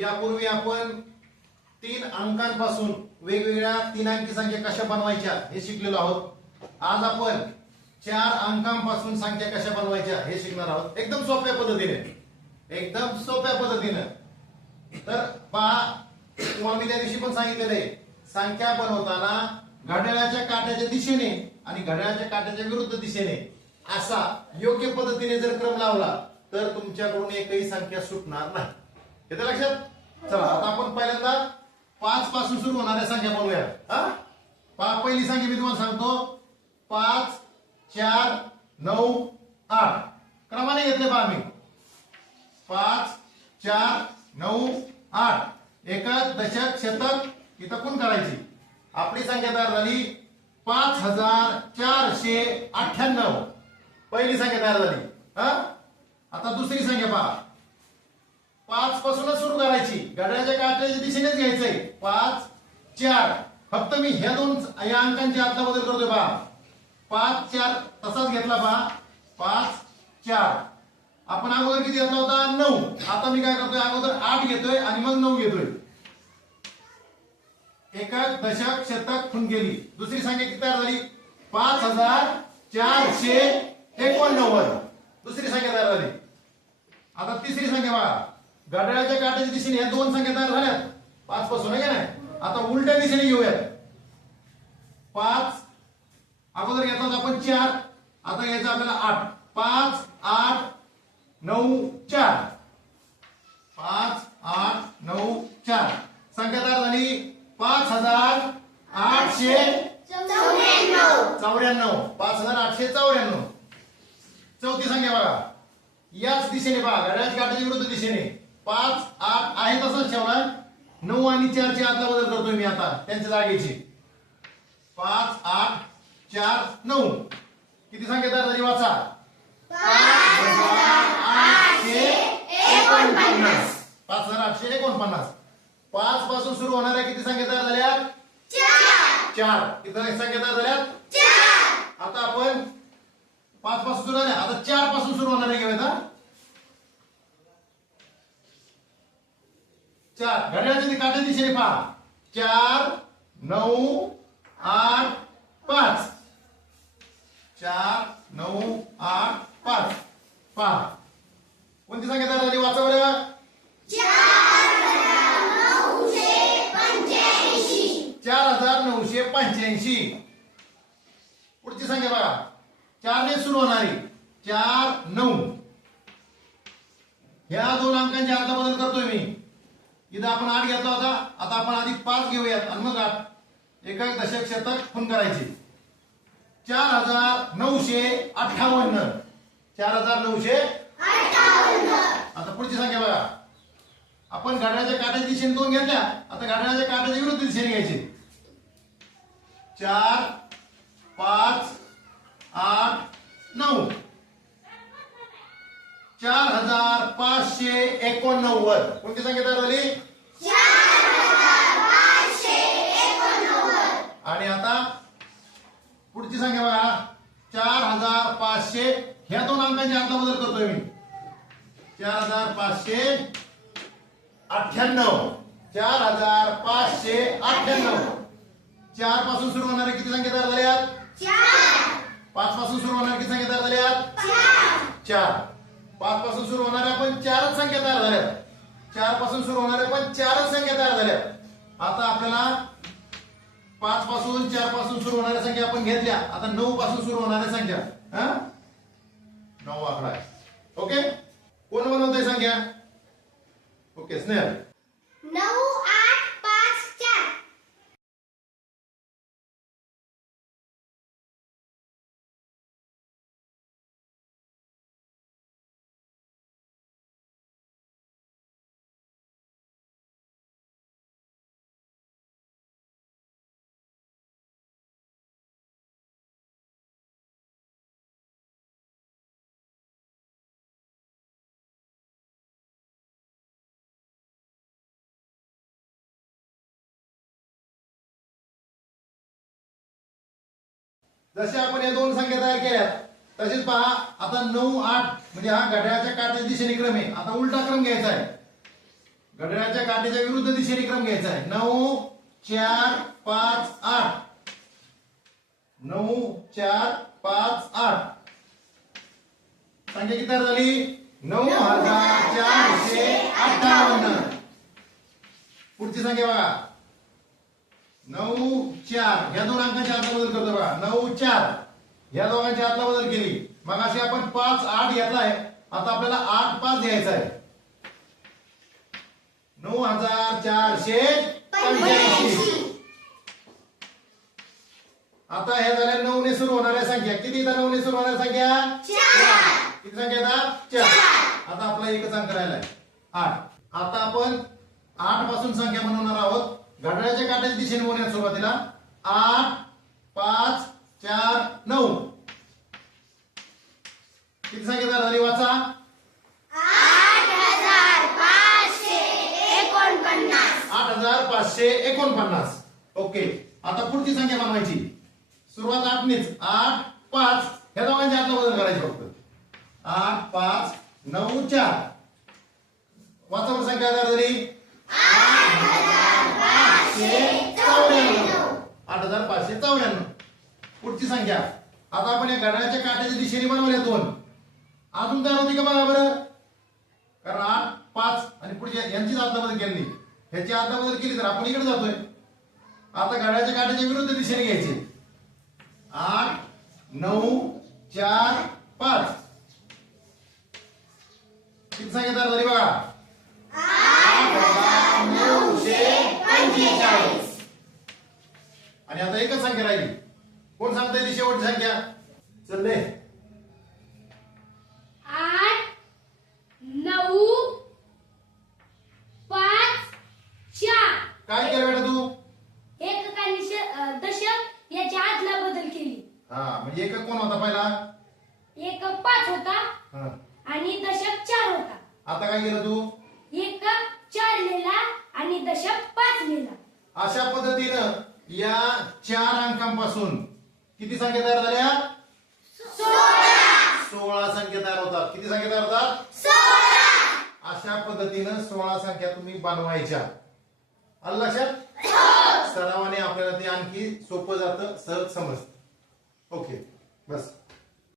यापूर्वी आपण तीन अंकांपासून वेगवेगळ्या तीन अंकी संख्या कशा बनवायच्या हे शिकलेलो आहोत. आज आपण चार अंकांपासून संख्या कशा बनवायच्या हे शिकणार आहोत. एकदम सोप्या पद्धतीने. एकदम सोप्या पद्धतीने. तर पहा तुम्हाला मी त्या दिवशी पण सांगितलेलं आहे संख्या बनवताना घड्याळाच्या काट्याच्या दिशेने आणि घड्याळाच्या काट्याच्या विरुद्ध दिशेने असा योग्य पद्धतीने जर क्रम लावला तर तुमच्याकडून एकही संख्या सुटणार नाही. येतं लक्षात? चला आता आपण पहिल्यांदा पाच पासून सुरू होणाऱ्या संख्या बोलूया हा? पहिली संख्या मी तुम्हाला सांगतो. पाच चार नऊ आठ. क्रमाने घेतले पहा आम्ही. पाच चार नऊ आठ. एकक दशक शतक इथं कोण करायची? आपली संख्या तयार झाली पाच हजार चारशे अठ्ठ्याण्णव. पहिली संख्या तयार झाली. हा? आता दुसरी संख्या पहा. पाच पासूनच सुरू करायची. गड्याच्या काट्याच्या दिशेनेच घ्यायचंय. पाच चार. फक्त मी ह्या दोन या अंकांची आतला बदल करतोय पहा. पाच चार तसाच घेतला पहा. पाच चार. आपण अगोदर किती घेतला होता? नऊ. आता मी काय करतोय? अगोदर आठ घेतोय आणि मग नऊ घेतोय. एका दशक शतक खून गेली दुसरी संख्या किती तयार झाली? पाच हजार चारशे एकोणनव्वद. दुसरी संख्या तयार झाली. आता तिसरी संख्या बघा. घड्याळाच्या काट्याच्या दिशेने या दोन संख्या तयार झाल्यात. पाच पासून आहे ना आता उलट्या दिशेने घेऊयात. पाच अगोदर घेतला आपण चार आता घ्यायचं आपल्याला आठ. पाच आठ नऊ चार. पाच आठ नऊ चार. संख्या तयार झाली. पाच हजार आठशे चौऱ्याण्णव. पाच हजार आठशे चौऱ्याण्णव. चौथी संख्या बघा. याच दिशेने पहा घड्याळाच्या काट्याच्या विरुद्ध दिशेने. पाच आठ आहे तसंच ठेवला नऊ आणि चारची आतला बदल करतोय मी आता त्यांच्या जागेची. पाच आठ चार नऊ. किती संख्या झाली वाचा. पाच हजार आठशे एकोणपन्नास. पाच हजार आठशे एकोणपन्नास. पाच पासून सुरू होणाऱ्या किती संख्या तयार झाल्या चार. किती संख्या तयार झाल्या आता आपण पाच पासून सुरू झाल्या आता चारपासून सुरू होणाऱ्या घेऊयात चार. घड्याळाच्या काट्या दिशेने पहा चार नऊ आठ पाच. चार नऊ आठ पाच. पहा. कोणती संख्या तयार झाली? वाचा बरं. चार हजार नऊशे पंच्याऐंशी. पुढची संख्या बघा. चारने सुरू होणारी. चार नऊ. ह्या दोन अंकांच्या आतला बदल करतोय मी. इथं आपण आठ घेतला होता. आता आपण आधी पाच घेऊयात. आणि मग आठ. एका दशक शतक खून करायचे. चार हजार नऊशे अठ्ठावन्न. चार हजार नऊशे आता पुढची संख्या बघा. आपण घड्याळाच्या काट्याच्या दिशेने दोन घेतल्या. आता घड्याळाच्या काट्याच्या विरुद्ध दिशेने घ्यायचे. चार पाच आठ नऊ. चार हजार पाचशे एकोणनव्वद. कोणती संख्या तयार झाली? आणि आता पुढची संख्या बघा. चार हजार पाचशे. ह्या दोन अंकांची आतला बदल करतोय मी. चार हजार पाचशे अठ्ठ्याण्णव. चार हजार पाचशे अठ्ठ्याण्णव. चारपासून सुरू होणाऱ्या किती संख्या तयार झाल्यात पाच पासून सुरू होणाऱ्या किती संख्या तयार झाल्यात चार. पाच पासून सुरू होणाऱ्या पण चारच संख्या तयार झाल्या. चारपासून सुरू होणाऱ्या पण चारच संख्या तयार झाल्या. आता आपल्याला पाच पासून चारपासून सुरू होणाऱ्या संख्या आपण घेतल्या. आता नऊ पासून सुरू होणाऱ्या संख्या. हा? नऊ आकडा आहे. ओके कोण बनवतोय संख्या? ओके स्नेह जसे आपण या दोन संख्या तयार केल्या तसेच पहा आता नऊ आठ म्हणजे हा घड्याळाच्या काट्याच्या दिशेने क्रम आहे. आता उलटा क्रम घ्यायचा आहे. घड्याळाच्या काठीच्या विरुद्ध दिशेने क्रम घ्यायचा आहे. नऊ चार पाच आठ. नऊ चार पाच आठ. संख्या किती तयार झाली? नऊ हजार चारशे अठ्ठावन्न. पुढची संख्या बघा. नऊ चार. या दोन अंकांची आतला बदल करतो बघा. नऊ चार. या दोघांची आतला बदल केली. मग अशी आपण पाच आठ घेतलाय आता आपल्याला आठ पाच घ्यायचा आहे. नऊ हजार चारशे पंच्याऐंशी. आता हे झाल्या नऊने सुरू होणाऱ्या संख्या. किती येतात नऊने सुरू होणाऱ्या संख्या? किती संख्या येतात? चार. आता आपला एकच अंक राहिलाय. आठ. आता आपण आठपासून संख्या बनवणार आहोत. घड्याळाच्या काट्याच्या दिशेने बोलण्यात सुरुवातीला आठ पाच चार नऊ. किती संख्या झाली वाचा. आठ हजार पाचशे एकोणपन्नास. हजार ओके. आता पुढची संख्या बनवायची. सुरुवात आठनीच. आठ पाच. ह्या दोघांच्या आतला बदल करायचे फक्त. आठ पाच नऊ चार. वाचा संख्या तयार झाली. पाचशे चौऱ्याण्णव. आठ हजार पाचशे चौऱ्याण्णव. पुढची संख्या. आता आपण या घड्याळाच्या काट्याच्या दिशेने बनवल्या दोन. अजून तयार होती का बघा बरं? कारण आठ पाच आणि पुढच्या यांचीच बदल केली. ह्याची बदल केली तर आपण इकडे जातोय. आता घड्याच्या काट्याच्या विरुद्ध दिशेने घ्यायचे. आठ नऊ चार पाच. किती संख्या संख्या राहिली. कोण सांगताय ती शेवटची संख्या? चल आठ नऊ पाच चार. काय केलं बेटा तू? एककाने दशक याच्या आतला बदल केली. हा म्हणजे एक कोण होता पहिला? एक पाच होता हा. आणि दशक चार होता. आता काय केलं तू एक चार लिहिला आणि दशक पाच लिहिला अशा पद्धतीनं या चार पासून. किती संख्या तयार झाल्या? सोळा संख्या तयार होतात. किती संख्या तयार होतात? अशा पद्धतीनं सोळा संख्या तुम्ही बनवायच्या. आलं लक्षात? सरावाने आपल्याला ते आणखी सोपं जातं सहज समजतं. ओके बस.